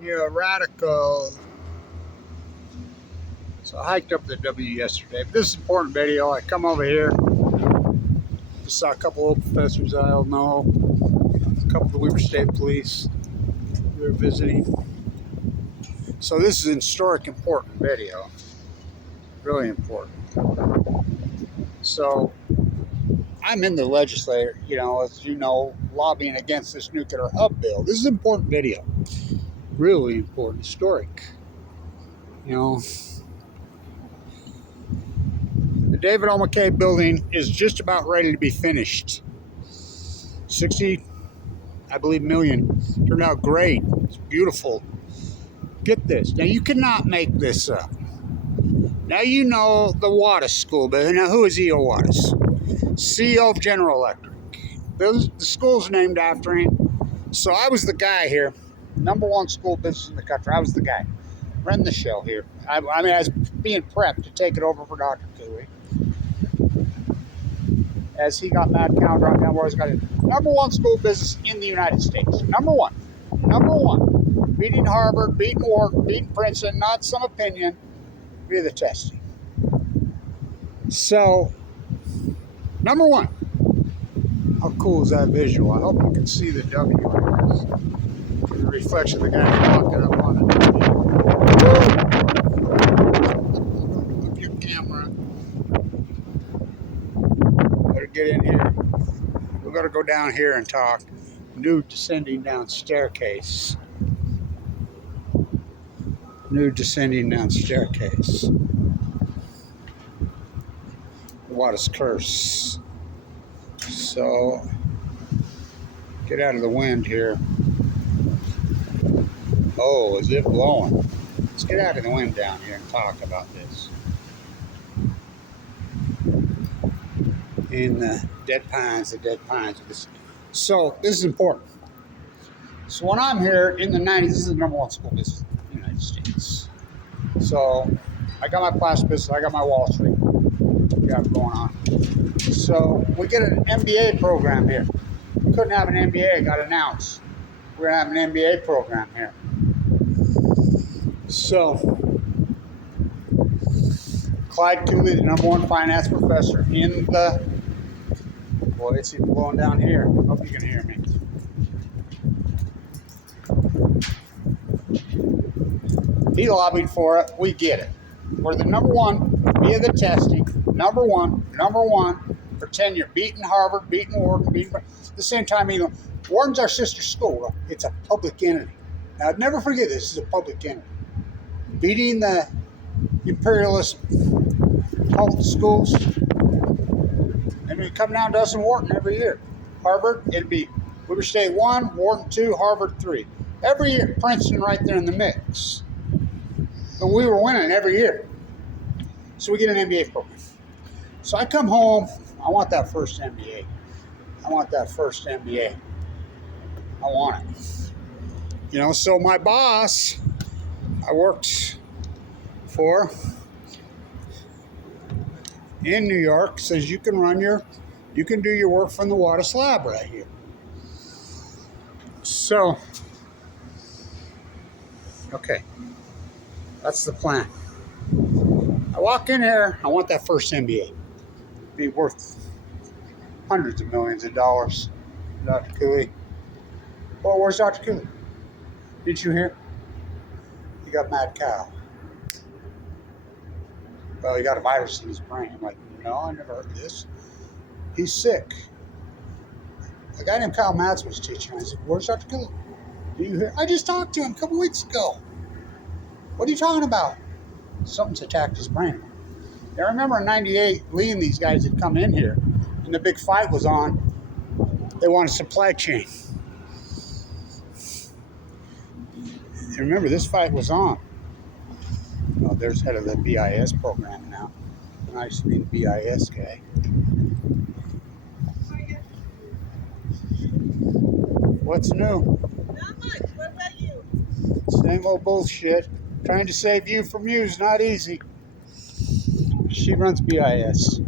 You're a radical. So I hiked up the W yesterday. But this is an important video. I come over here. Just saw a couple old professors I don't know. A couple of the Weber State Police. We were visiting. So this is an historic, important video. Really important. So I'm in the legislature, as you know, lobbying against this nuclear hub bill. This is an important video. Really important, historic. The David O. McKay building is just about ready to be finished. 60, I believe, million. Turned out great. It's beautiful. Get this. Now, you cannot make this up. Now, you know the Wattis School, but now who is E.O. Wattis? CEO of General Electric. The school's named after him. So I was the guy here. #1 school business in the country. I was the guy. Running the show here. I was being prepped to take it over for Dr. Cooley. As he got mad cow dropped down where I was going to. #1 school business in the United States. #1. #1. Beating Harvard, beating Wharton, beating Princeton, not some opinion, via the testing. So, #1. How cool is that visual? I hope you can see the W on this. The reflection of the guy walking up on it. Look your camera. Better get in here. We're going to go down here and talk. New descending down staircase. New descending down staircase. What is curse? So, get out of the wind here. Oh, is it blowing? Let's get out of the wind down here and talk about this. In the dead pines. So, this is important. So, when I'm here in the 90s, this is the #1 school business in the United States. So, I got my plastic business, I got my Wall Street. We got it going on. So, we get an MBA program here. We couldn't have an MBA, it got announced. We're going to have an MBA program here. So, Clyde Cooley, the #1 finance professor in the... Boy, it's even blowing down here. Hope you can hear me. He lobbied for it. We get it. We're the #1 via the testing. #1 for tenure. Beating Harvard, beating Wharton, beating... At the same time, Wharton's our sister school. It's a public entity. Now, never forget this is a public entity. Beating the imperialist public schools. And we come down to us in Wharton every year. Harvard, it'd be Weber State 1, Wharton 2, Harvard 3. Every year, Princeton right there in the mix. But we were winning every year. So we get an MBA program. So I come home, I want that first MBA. I want it. So my boss, I worked for in New York, says you can do your work from the Wattis lab right here. So, okay, that's the plan. I walk in here, I want that first MBA. Be worth hundreds of millions of dollars. Dr. Cooley. Well, where's Dr. Cooley? Did you hear? He got mad cow. Well, he got a virus in his brain. I'm like, no, I never heard of this. He's sick. A guy named Kyle Matz was teaching. I said, where's Dr. Cooley? Do you hear? I just talked to him a couple weeks ago. What are you talking about? Something's attacked his brain. Now, I remember in '98, Lee and these guys had come in here, and the big fight was on. They wanted supply chain. And remember, this fight was on. There's head of the BIS program now. And I used to be the BIS guy. What's new? Not much. What about you? Same old bullshit. Trying to save you from you is not easy. She runs BIS.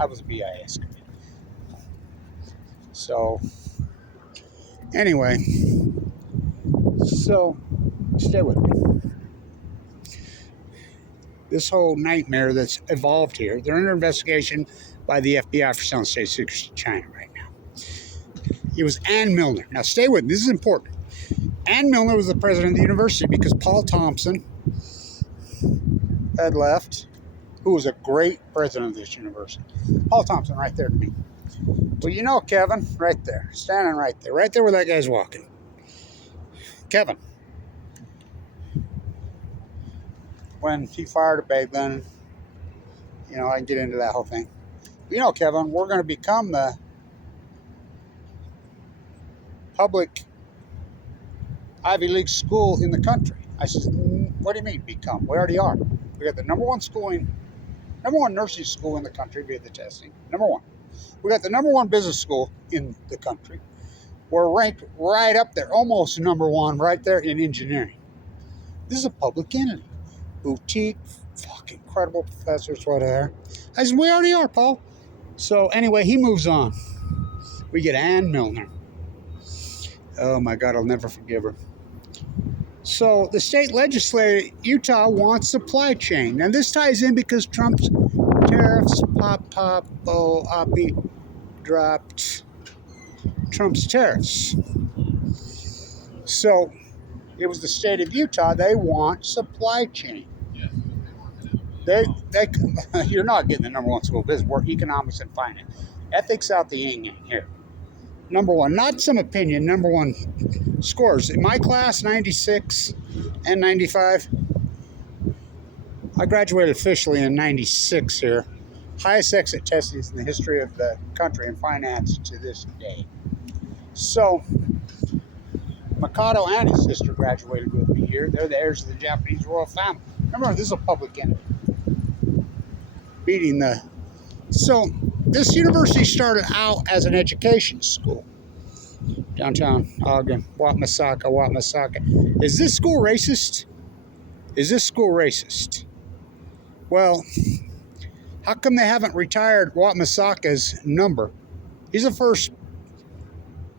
I was BIS guy. So, anyway. So, Stay with me. This whole nightmare that's evolved here, they're under investigation by the FBI for selling state secrets to China right now. It was Ann Milner. Now stay with me, this is important. Ann Milner was the president of the university because Paul Thompson had left, who was a great president of this university. Paul Thompson right there to me. Well, you know Kevin, right there, standing right there where that guy's walking. Kevin. When he fired a big gun, you know, I can get into that whole thing. You know, Kevin, we're going to become the public Ivy League school in the country. I said, what do you mean become? We already are. We got the number one nursing school in the country via the testing. Number one. We got the number one business school in the country. We're ranked right up there, almost number one, right there in engineering. This is a public entity. Boutique, fucking incredible professors, whatever. I said, we already are, Paul. So anyway, he moves on. We get Ann Milner. Oh my God, I'll never forgive her. So the state legislature, Utah wants supply chain. Now this ties in because Trump's tariffs dropped Trump's tariffs. So it was the state of Utah. They want supply chain. You're not getting the number one school of business. We're economics and finance. Ethics out the yin yang here. Number one, not some opinion, number one scores. In my class, 96 and 95. I graduated officially in 96 here. Highest exit testings in the history of the country in finance to this day. So, Mikado and his sister graduated with me here. They're the heirs of the Japanese royal family. Remember, this is a public entity. So this university started out as an education school. Downtown Ogden, Watmasaka. Is this school racist? Well, how come they haven't retired Watmasaka's number? He's the first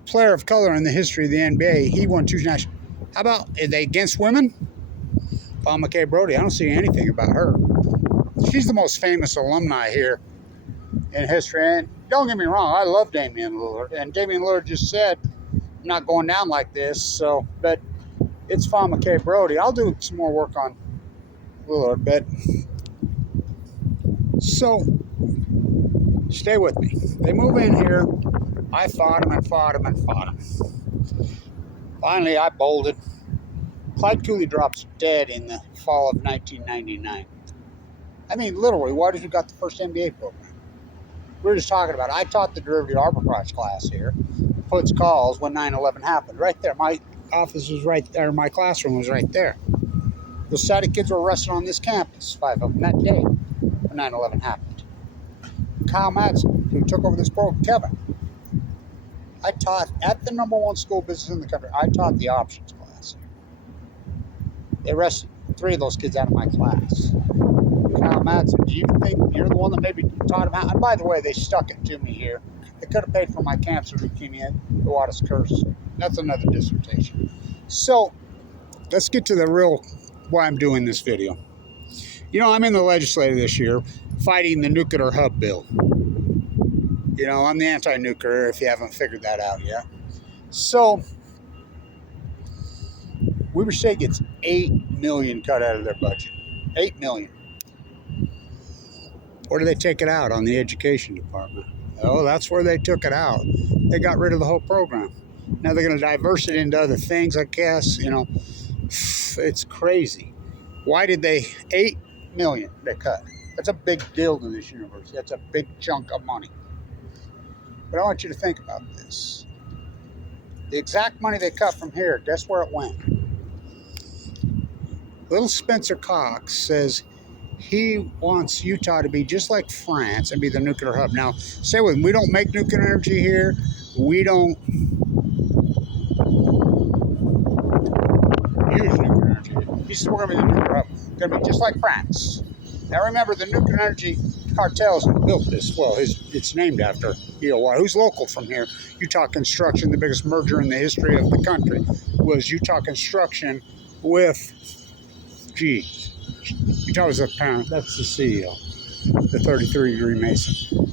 player of color in the history of the NBA. He won 2 national. How about, are they against women? Paul McKay Brody, I don't see anything about her. She's the most famous alumni here in history. And don't get me wrong, I love Damian Lillard. And Damian Lillard just said, I'm not going down like this. So, but it's Paul McKay Brody. I'll do some more work on Lillard, but so stay with me. They move in here. I fought him. Finally, I bolted. Clyde Cooley drops dead in the fall of 1999. I mean, literally, why did you got the first MBA program? We were just talking about it. I taught the derivative arbitrage class here. Puts calls when 9/11 happened. Right there. My office was right there. My classroom was right there. Those Saudi kids were arrested on this campus, 5 of them that day when 9/11 happened. Kyle Madsen, who took over this program, Kevin. I taught at the number one school business in the country. I taught the options class here. They arrested 3 of those kids out of my class. Kyle Madsen, do you think you're the one that maybe taught them out? And by the way, they stuck it to me here. They could have paid for my cancer leukemia, the Wattis curse. That's another dissertation. So, let's get to the real why I'm doing this video. You know, I'm in the legislature this year fighting the nuclear hub bill. You know, I'm the anti-nuclear if you haven't figured that out yet. So, Weber State gets $8 million cut out of their budget. $8 million. Where do they take it out? On the education department. Oh, that's where they took it out. They got rid of the whole program. Now they're going to diverse it into other things, I guess. You know, it's crazy. Why did they? $8 million they cut. That's a big deal to this university. That's a big chunk of money. But I want you to think about this. The exact money they cut from here, guess where it went? Little Spencer Cox says he wants Utah to be just like France and be the nuclear hub. Now, say with me, we don't make nuclear energy here. We don't use nuclear energy. He says we're going to be the nuclear hub. Going to be just like France. Now, remember, the nuclear energy cartels built this. Well, it's named after EOR, who's local from here. Utah Construction, the biggest merger in the history of the country, was Utah Construction with G. He tells the parent, that's the CEO, the 33-degree Mason.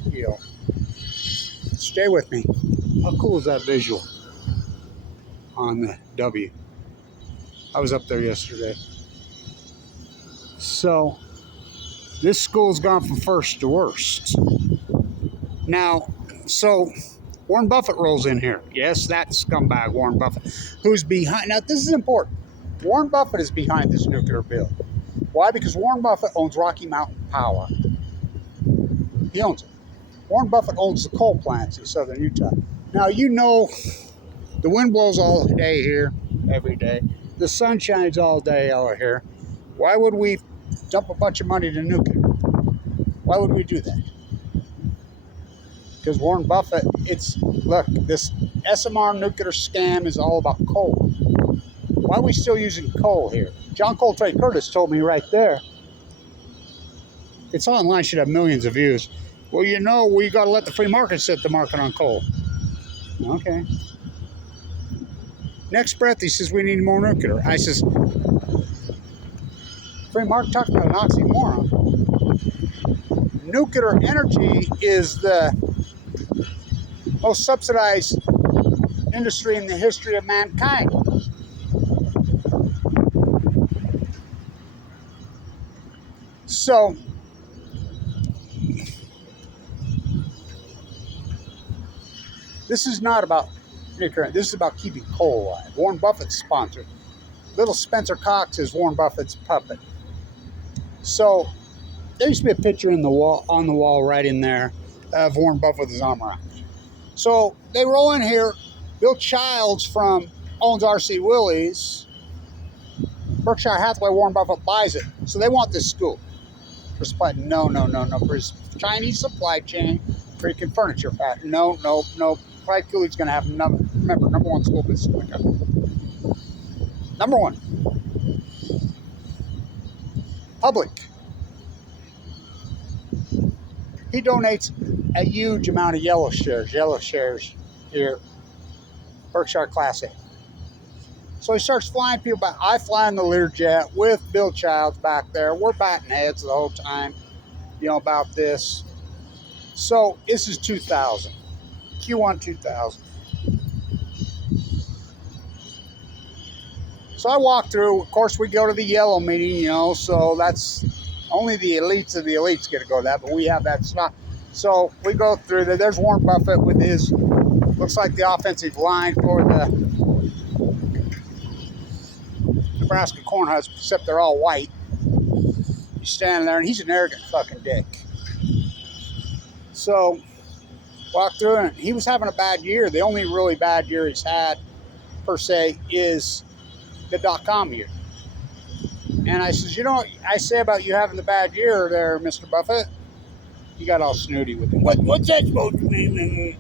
Stay with me. How cool is that visual on the W? I was up there yesterday. So this school's gone from first to worst. Now, so Warren Buffett rolls in here. Yes, that scumbag Warren Buffett, who's behind. Now, this is important. Warren Buffett is behind this nuclear bill. Why? Because Warren Buffett owns Rocky Mountain Power. He owns it. Warren Buffett owns the coal plants in southern Utah. Now, you know, the wind blows all day here, every day. The sun shines all day out here. Why would we dump a bunch of money to nuclear? Why would we do that? Because Warren Buffett, look, this SMR nuclear scam is all about coal. Why are we still using coal here? John Coltrane Curtis told me right there. It's online, should have millions of views. Well, you know, we got to let the free market set the market on coal. Okay. Next breath, he says, we need more nuclear. I says, free market, talking about an oxymoron. Nuclear energy is the most subsidized industry in the history of mankind. So, this is not about nuclear. This is about keeping coal alive. Warren Buffett's sponsor. Little Spencer Cox is Warren Buffett's puppet. So, there used to be a picture on the wall right in there of Warren Buffett with his arm around. So, they roll in here. Bill Childs owns R.C. Willey's. Berkshire Hathaway, Warren Buffett buys it. So, they want this school. For supply. No. For his Chinese supply chain, freaking furniture patent. No. Clyde Cooley's going to have number one school business in the country. Number one. Public. He donates a huge amount of yellow shares here. Berkshire Class A. So he starts flying people back. I fly in the Learjet with Bill Childs back there. We're batting heads the whole time, about this. So this is 2000. Q1 2000. So I walk through. Of course, we go to the yellow meeting, so that's only the elites of the elites get to go to that, but we have that slot. So we go through there. There's Warren Buffett with his, looks like the offensive line for the Nebraska Cornhuskers, except they're all white. He's standing there, and he's an arrogant fucking dick. So, walk through, and he was having a bad year. The only really bad year he's had, per se, is the .com year. And I says, what I say about you having the bad year there, Mr. Buffett? He got all snooty with it. What's that supposed to mean?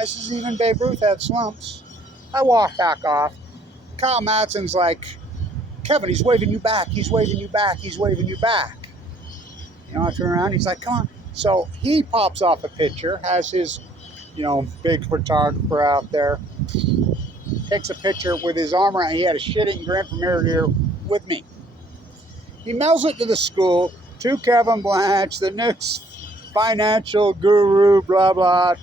I says, even Babe Ruth had slumps. I walk back off. Kyle Madsen's like, Kevin, he's waving you back. He's waving you back. He's waving you back. I turn around. He's like, come on. So he pops off a picture, has his, big photographer out there, takes a picture with his arm around. He had a shitting grin from ear to ear with me. He mails it to the school, to Kevin Blanche, the next financial guru, blah, blah,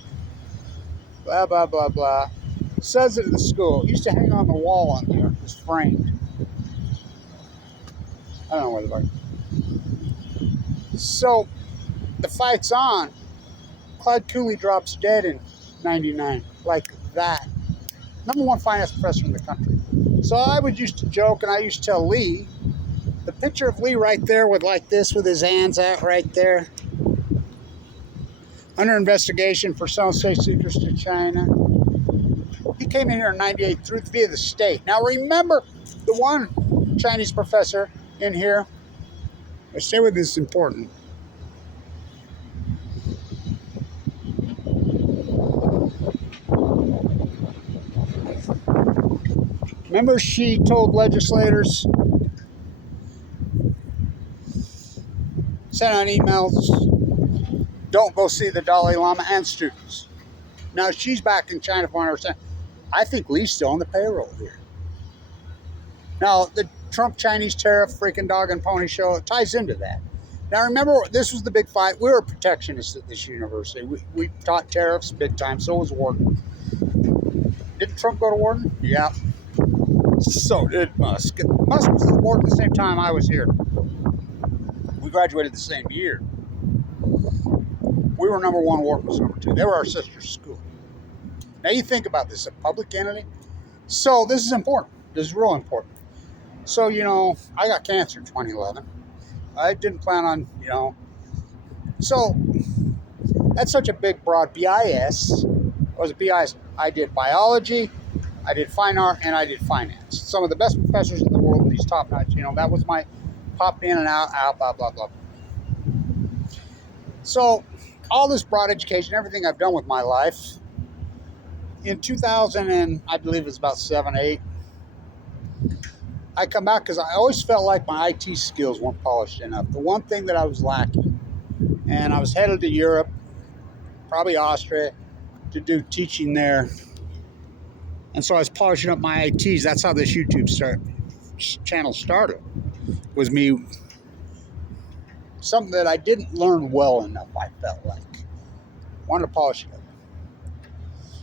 blah, blah, blah, blah. Says it to the school. It used to hang on the wall on here. It was framed. I don't know where the fuck. So, the fight's on. Clyde Cooley drops dead in 99. Like that. Number one finance professor in the country. So I used to joke, and I used to tell Lee, the picture of Lee right there with like this, with his hands out right there. Under investigation for selling state secrets to China. He came in here in 98 via the state. Now remember, the one Chinese professor in here, I say with this is important. Remember she told legislators, sent out emails, don't go see the Dalai Lama and students. Now she's back in China for 100%. I think Lee's still on the payroll here. Now, the Trump Chinese tariff, freaking dog and pony show. It ties into that. Now remember, this was the big fight. We were protectionists at this university. We taught tariffs big time. So was Wharton. Didn't Trump go to Wharton? Yeah. So did Musk. Musk was at Wharton at the same time I was here. We graduated the same year. We were number one, Wharton was number two. They were our sister school. Now you think about this, a public entity. So this is important. This is real important. So, I got cancer in 2011. I didn't plan on, So that's such a big, broad BIS. It was a BIS. I did biology, I did fine art, and I did finance. Some of the best professors in the world, these top notch, that was my pop in and out, blah, blah, blah. So all this broad education, everything I've done with my life, in 2000 and I believe it was about 7, 8, I come back because I always felt like my IT skills weren't polished enough. The one thing that I was lacking, and I was headed to Europe, probably Austria, to do teaching there. And so I was polishing up my ITs. That's how this YouTube channel started, was me, something that I didn't learn well enough, I felt like. Wanted to polish it up.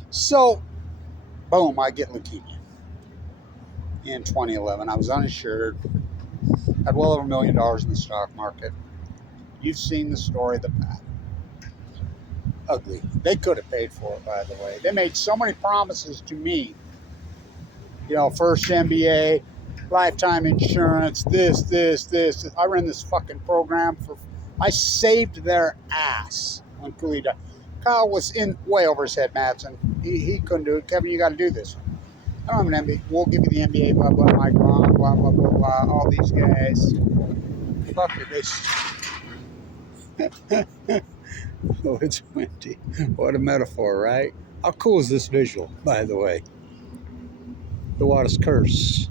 So, boom, I get leukemia. In 2011, I was uninsured, had well over $1 million in the stock market. You've seen the story, the path. Ugly. They could have paid for it, by the way. They made so many promises to me. First MBA, lifetime insurance, this. I ran this fucking program I saved their ass when Cooley died. Kyle was in way over his head, Madsen. He couldn't do it. Kevin, you got to do this. I don't have an MBA. We'll give you the MBA, blah, blah, Mike Ron, blah, blah, blah, blah. All these guys. Fuck it. Oh, it's windy. What a metaphor, right? How cool is this visual, by the way? The water's curse.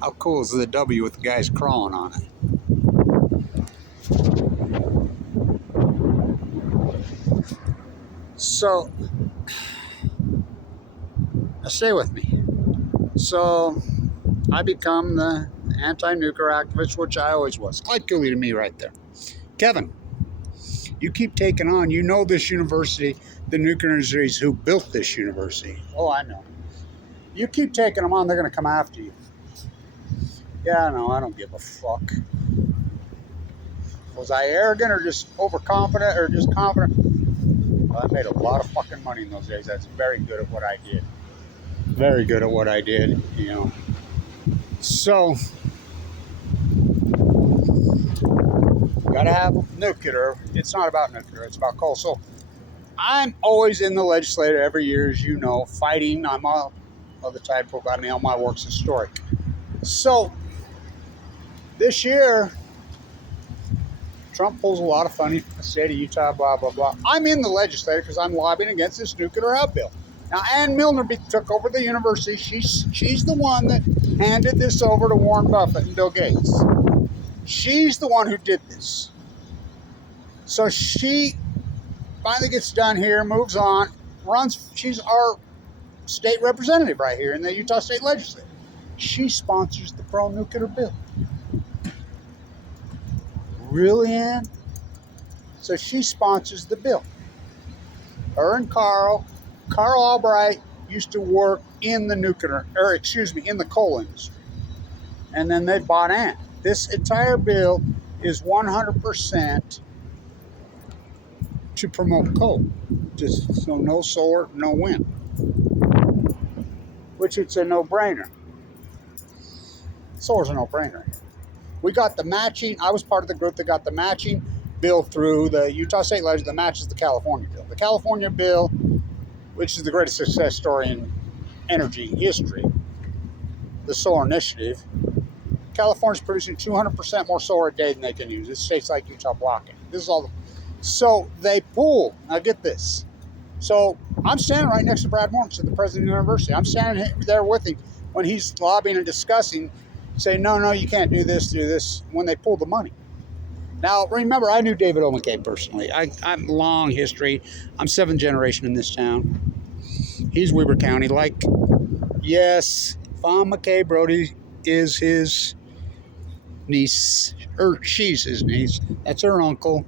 How cool is the W with the guys crawling on it? So, now stay with me. So, I become the anti-nuclear activist, which I always was. Quite coolly to me right there. Kevin, you keep taking on, this university, the nuclear engineers who built this university. Oh, I know. You keep taking them on, they're going to come after you. Yeah, no, I don't give a fuck. Was I arrogant or just overconfident or just confident? Well, I made a lot of fucking money in those days. That's very good at what I did. Very good at what I did, So, gotta have nuclear. It's not about nuclear, it's about coal. So, I'm always in the legislature every year, as you know, fighting. I'm all the type of, all my work's historic. So, this year, Trump pulls a lot of funding from the state of Utah, blah, blah, blah. I'm in the legislature because I'm lobbying against this nuclear out bill. Now, Ann Milner took over the university. She's the one that handed this over to Warren Buffett and Bill Gates. She's the one who did this. So she finally gets done here, moves on, she's our state representative right here in the Utah State Legislature. She sponsors the pro-nuclear bill. Really, Ann? So she sponsors the bill. Her and Carl Albright used to work in the in the coal industry. And then they bought Ann. This entire bill is 100% to promote coal. Just so no solar, no wind. Which it's a no-brainer. Solar's a no-brainer. We got the matching. I was part of the group that got the matching bill through the Utah State Legislature that matches the California bill. The California bill, which is the greatest success story in energy history, the solar initiative. California's producing 200% more solar a day than they can use. It's states like Utah blocking. This is all. So they pull. Now get this. So I'm standing right next to Brad Mortensen, the president of the university. I'm standing there with him when he's lobbying and discussing, saying, no, you can't do this, when they pull the money. Now, remember, I knew David O. McCabe personally. I'm long history. I'm 7th generation in this town. He's Weber County. Like, yes, Fawn McKay Brody is his niece, or she's his niece. That's her uncle.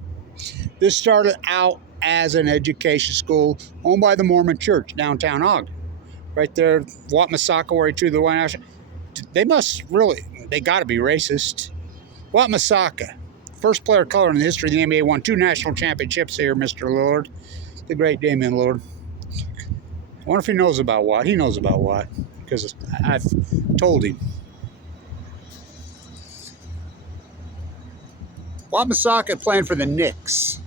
This started out as an education school owned by the Mormon Church, downtown Ogden. Right there, Wamasaka, where he drew the White House. They must really, they got to be racist. Wamasaka, first player of color in the history of the NBA, won 2 national championships here, Mr. Lillard, the great Damian Lillard. I wonder if he knows about what. He knows about what, because I've told him. Wamasaka playing for the Knicks.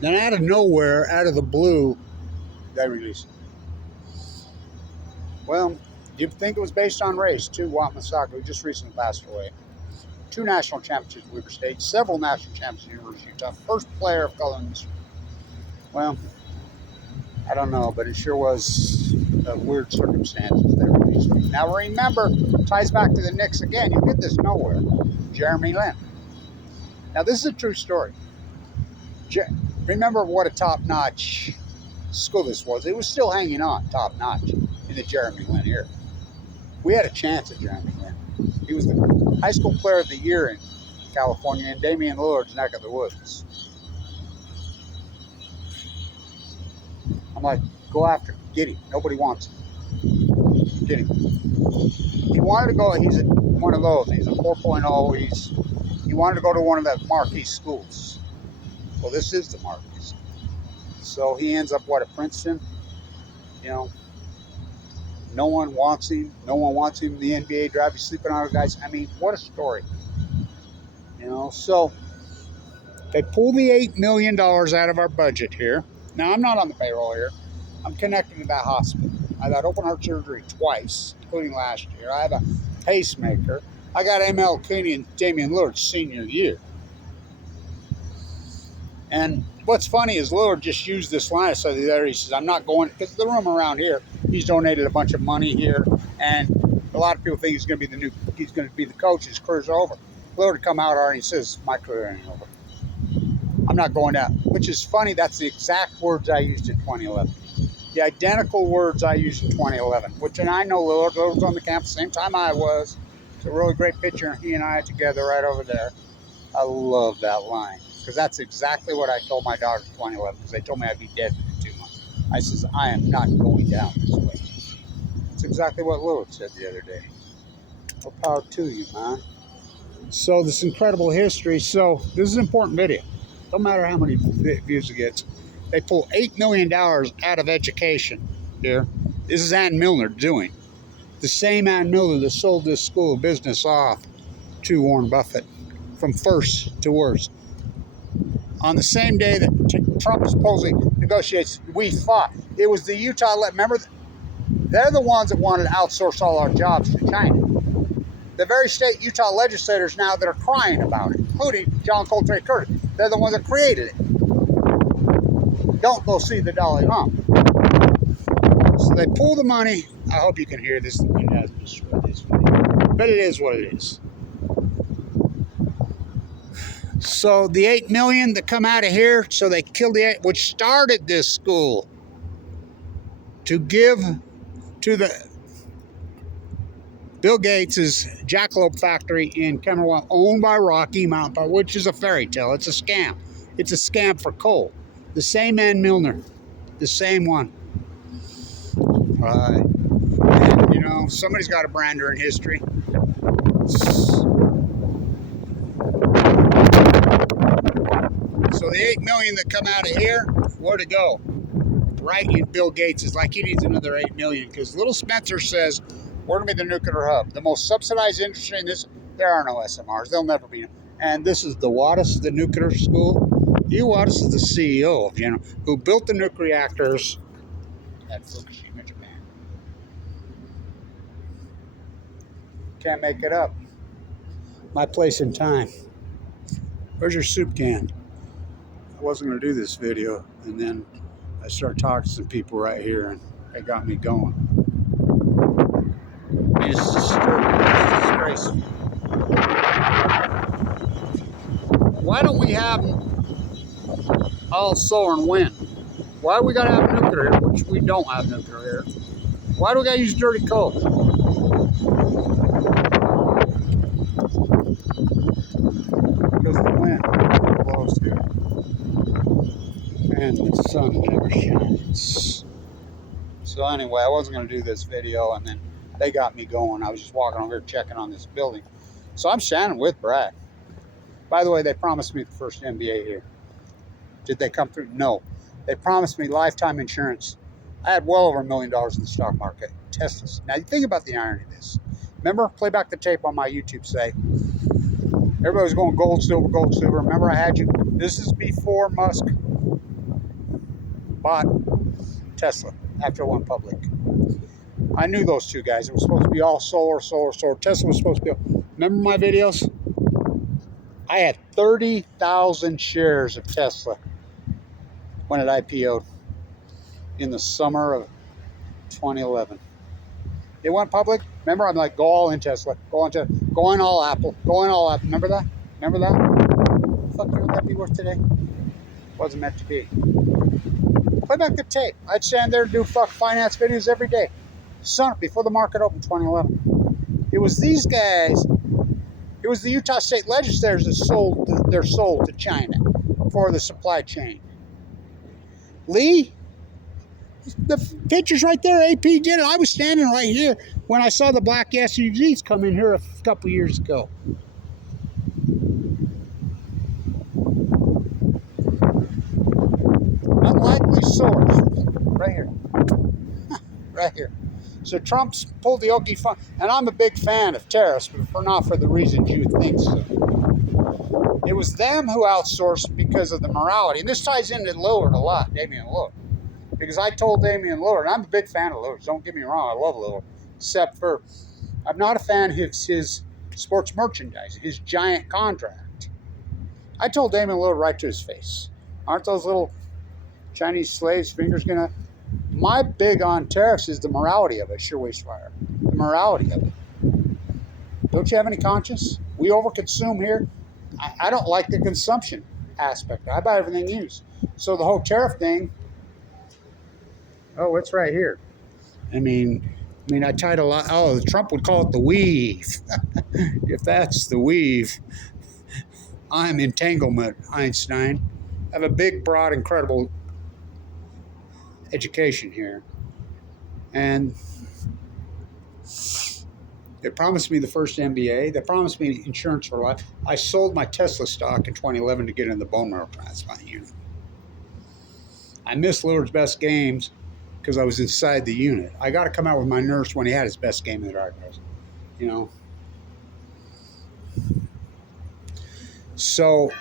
Then out of nowhere, out of the blue, they released it. Well, you'd think it was based on race, too. Wamasaka, who just recently passed away. 2 national championships at Weber State, several national championships at the University of Utah. First player of color in this. Well, I don't know, but it sure was weird circumstances they released me. Now remember, ties back to the Knicks again. You get this nowhere. Jeremy Lin. Now this is a true story. Remember what a top-notch school this was. It was still hanging on top-notch in the Jeremy Lin era. We had a chance at Jeremy Lin. He was the high school player of the year in California in Damian Lillard's neck of the woods. I'm like, go after him. Get him. Nobody wants him. Get him. He wanted to go, he's one of those. He's a 4.0. He wanted to go to one of the marquee schools. Well, this is the marquee school. So he ends up, at Princeton? You know, no one wants him. No one wants him in the NBA draft. He's sleeping on guys. I mean, what a story. You know, so they pull the $8 million out of our budget here. Now, I'm not on the payroll here. I'm connected to that hospital. I've had open heart surgery twice, including last year. I have a pacemaker. I got ML Cooney and Damian Lillard's senior year. And what's funny is Lillard just used this line. So the other, he says, I'm not going, because the room around here, he's donated a bunch of money here. And a lot of people think he's going to be the coach. His career's over. Lillard come out already and says, my career ain't over. I'm not going down. Which is funny. That's the exact words I used in 2011. The identical words I used in 2011. Which, and I know Lillard was on the campus the same time I was. It's a really great picture. He and I together right over there. I love that line. Because that's exactly what I told my daughter in 2011. Because they told me I'd be dead within 2 months. I says, I am not going down this way. That's exactly what Lillard said the other day. More power to you, man. So this incredible history. So this is an important video. Don't matter how many views it gets. They pull $8 million out of education here. This is Ann Milner doing. The same Ann Milner that sold this school of business off to Warren Buffett from first to worst. On the same day that Trump supposedly negotiates, we fought. It was the Utah, remember, they're the ones that wanted to outsource all our jobs to China. The very state Utah legislators now that are crying about it, including John Coltrane Curtis, they're the ones that created it. Don't go see the Dalai Lama. So they pull the money. I hope you can hear this. The wind hasn't destroyed this video. But it is what it is. So the $8 million that come out of here, so they killed which started this school, to give to the Bill Gates' jackalope factory in Cameron, owned by Rocky Mountain, which is a fairy tale. It's a scam. It's a scam for coal. The same Ann Milner, the same one. Right. And, you know, somebody's got to brand her in history. So the $8 million that come out of here, where to go? Right in Bill Gates is like he needs another $8 million, because little Spencer says we're going to be the nuclear hub, the most subsidized industry in this. There are no SMRs. There'll never be. And this is the Wattis, the nuclear school. Hugh Wattis is the CEO of General, who built the nuclear reactors at Fukushima, Japan. Can't make it up. My place in time. Where's your soup can? I wasn't going to do this video, and then I started talking to some people right here, and it got me going. It's disturbing. It's disgraceful. Why don't we have all solar and wind? Why do we got to have nuclear here, which we don't have nuclear here? Why do we got to use dirty coal? Because the wind blows here. And the sun never shines. So anyway, I wasn't going to do this video, and then they got me going. I was just walking over here checking on this building. So I'm standing with Brad. By the way, they promised me the first MBA here. Did they come through? No. They promised me lifetime insurance. I had well over $1 million in the stock market. Teslas. Now, you think about the irony of this. Remember, play back the tape on my YouTube site. Everybody was going gold, silver, gold, silver. Remember I had you? This is before Musk bought Tesla after it went public. I knew those two guys. It was supposed to be all solar, solar, solar. Tesla was supposed to be... Remember my videos? I had 30,000 shares of Tesla when it IPO'd in the summer of 2011. It went public. Remember, I'm like, go all in Tesla. Go on to, going all Apple. Going all Apple. Remember that? Remember that? What the fuck would that be worth today? Wasn't meant to be. Play back the tape. I'd stand there and do finance videos every day. Before the market opened 2011. It was these guys. It was the Utah State legislators that sold their soul to China for the supply chain. Lee, the picture's right there. AP did it. I was standing right here when I saw the black SUVs come in here a couple years ago. Unlikely source. Right here. Right here. So Trump's pulled the Okie fund, and I'm a big fan of tariffs, but not for the reasons you think so. It was them who outsourced because of the morality, and this ties into Lillard a lot, Damian Lillard, because I told Damian Lillard, and I'm a big fan of Lillard. Don't get me wrong, I love Lillard, except for I'm not a fan of his sports merchandise, his giant contract. I told Damian Lillard right to his face, aren't those little Chinese slaves' fingers gonna? My big on tariffs is the morality of it, sure waste fire. The morality of it. Don't you have any conscience? We overconsume here. I don't like the consumption aspect. I buy everything used. So the whole tariff thing, oh, it's right here. I mean, I tied a lot. Oh, Trump would call it the weave. If that's the weave, I'm entanglement, Einstein. I have a big, broad, incredible education here, and they promised me the first MBA. They promised me insurance for life. I sold my Tesla stock in 2011 to get in the bone marrow transplant unit. I missed Lillard's best games because I was inside the unit. I got to come out with my nurse when he had his best game in the diagnosis, you know. So,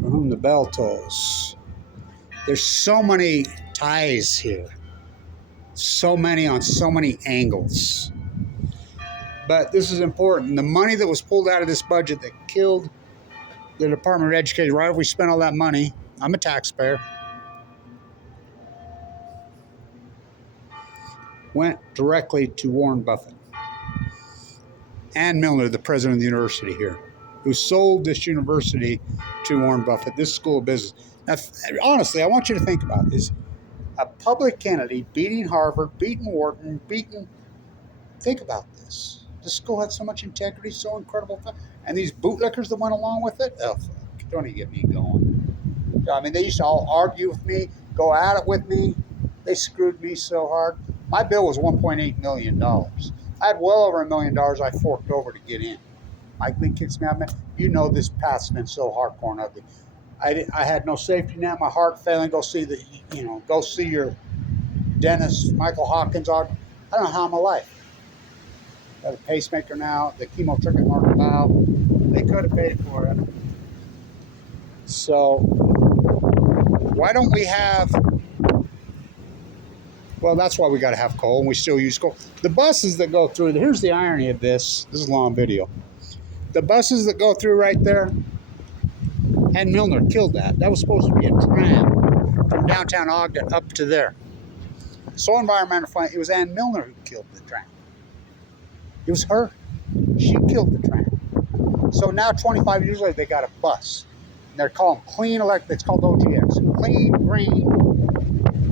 for whom the bell tolls. There's so many ties here. So many on so many angles. But this is important. The money that was pulled out of this budget that killed the Department of Education, right? If we spent all that money, I'm a taxpayer, went directly to Warren Buffett. Ann Milner, the president of the university here, who sold this university to Warren Buffett, this school of business. Now, honestly, I want you to think about this. A public Kennedy beating Harvard, beating Wharton, think about this. The school had so much integrity, so incredible. And these bootlickers that went along with it, oh, fuck, don't even get me going. I mean, they used to all argue with me, go at it with me. They screwed me so hard. My bill was $1.8 million. I had well over $1 million I forked over to get in. Mike Lee kicks me out. Man, you know this path's been so hardcore and ugly. I had no safety net, my heart failing. Go see your dentist, Michael Hawkins. I don't know how I'm alive. Got a pacemaker now, the chemo trigger marker valve. They could have paid for it. So, why don't we have, well, that's why we got to have coal, and we still use coal. The buses that go through, here's the irony of this. This is a long video. The buses that go through right there, and Milner killed that. That was supposed to be a tram from downtown Ogden up to there. So environmental friendly. It was Ann Milner who killed the tram. It was her. She killed the tram. So now, 25 years later, they got a bus. They're called clean electric. It's called OGX, clean green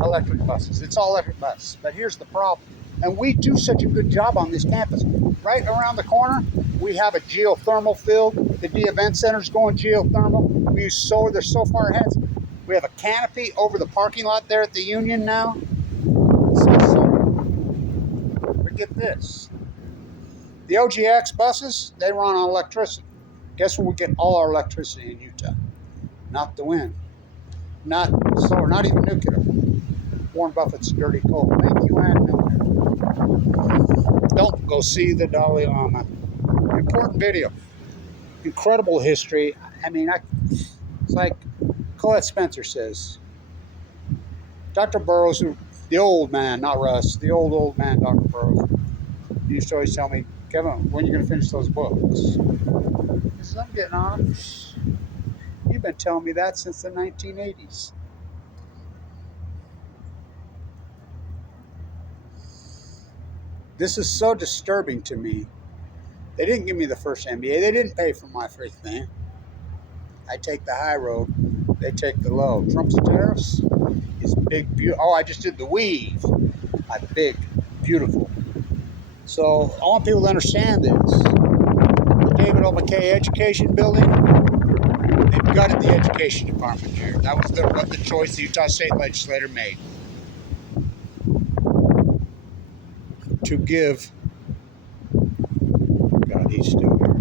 electric buses. It's all electric buses. But here's the problem. And we do such a good job on this campus. Right around the corner, we have a geothermal field. The D Event Center's going geothermal. We use solar. They're so far ahead. We have a canopy over the parking lot there at the Union now. But get this. The OGX buses, they run on electricity. Guess where we get all our electricity in Utah? Not the wind. Not solar, not even nuclear. Warren Buffett's dirty coal. Thank you, Ann Miller. Don't go see the Dalai Lama. Important video. Incredible history. I mean, it's like Colette Spencer says. Dr. Burroughs, the old man, not Russ, the old man, Dr. Burroughs, used to always tell me, Kevin, when are you going to finish those books? He says, I'm getting on. You've been telling me that since the 1980s. This is so disturbing to me. They didn't give me the first MBA. They didn't pay for my free thing. I take the high road. They take the low. Trump's tariffs is big, beautiful. Oh, I just did the weave. My big, beautiful. So I want people to understand this. The David O. McKay Education Building, they've gutted the education department here. That was the choice the Utah State Legislature made. To give, God, he's still here.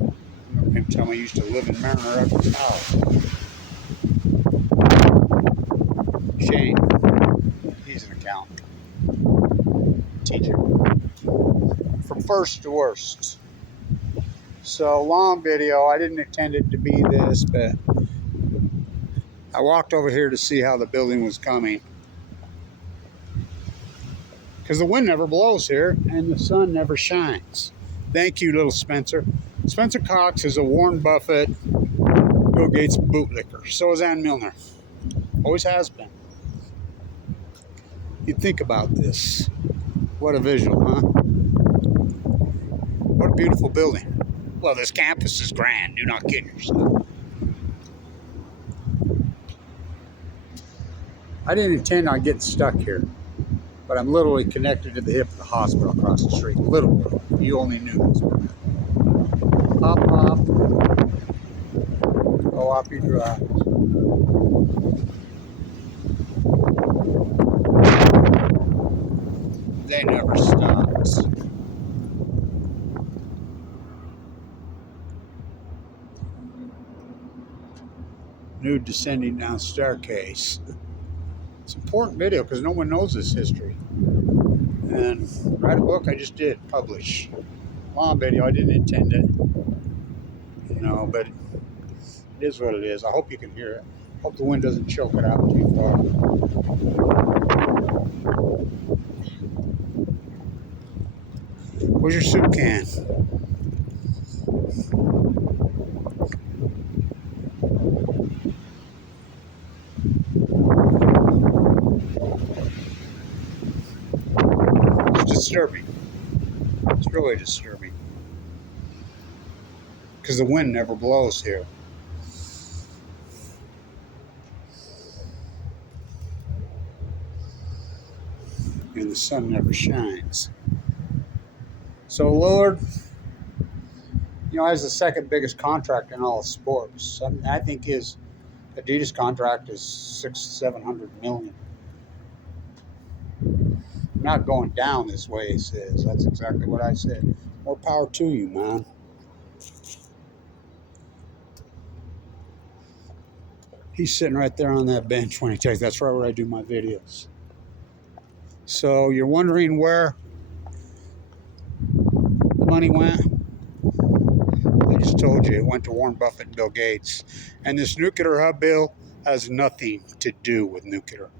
I remember him telling me he used to live in Mariner Edwards' house. Shane, he's an accountant, teacher, from first to worst. So, long video. I didn't intend it to be this, but I walked over here to see how the building was coming. Because the wind never blows here and the sun never shines. Thank you, little Spencer. Spencer Cox is a Warren Buffett, Bill Gates bootlicker. So is Ann Milner. Always has been. You think about this. What a visual, huh? What a beautiful building. Well, this campus is grand. Do not kid yourself. I didn't intend on getting stuck here. But I'm literally connected to the hip of the hospital across the street. Literally. You only knew this. Hop, hop. Go up your drive. They never stopped. Nude descending down staircase. It's an important video because no one knows this history. And write a book, I just did publish. Long video, I didn't intend it. You know, but it is what it is. I hope you can hear it. Hope the wind doesn't choke it out too far. Where's your soup can? Disturbing. It's really disturbing. Because the wind never blows here. And the sun never shines. So, Lord, you know, as the second biggest contract in all of sports, I think his Adidas contract is $600-700 million. Not going down this way, he says. That's exactly what I said. More power to you, man. He's sitting right there on that bench when he takes. That's right where I do my videos. So you're wondering where the money went? I just told you it went to Warren Buffett and Bill Gates. And this nuclear hub bill has nothing to do with nuclear.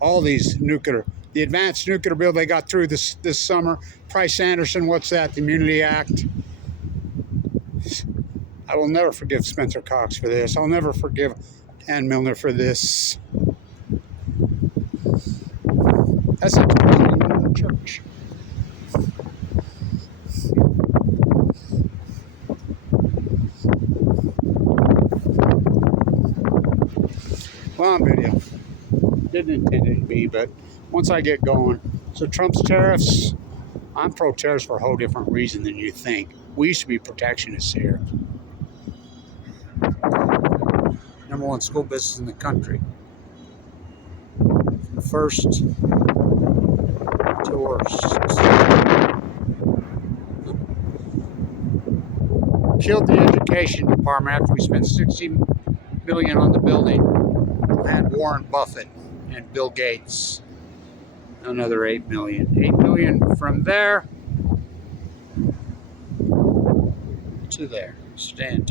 All these nuclear, the advanced nuclear bill they got through this summer, Price-Anderson, what's that, the Immunity Act? I will never forgive Spencer Cox for this. I'll never forgive Ann Milner for this. That's like the church. Well, on video. Didn't intend it to be, but once I get going. So Trump's tariffs, I'm pro-tariffs for a whole different reason than you think. We used to be protectionists here. Number one school business in the country. From first to worst. Killed the education department after we spent $60 million on the building. Had Warren Buffett and Bill Gates. Another $8 million. $8 million from there to there. Stand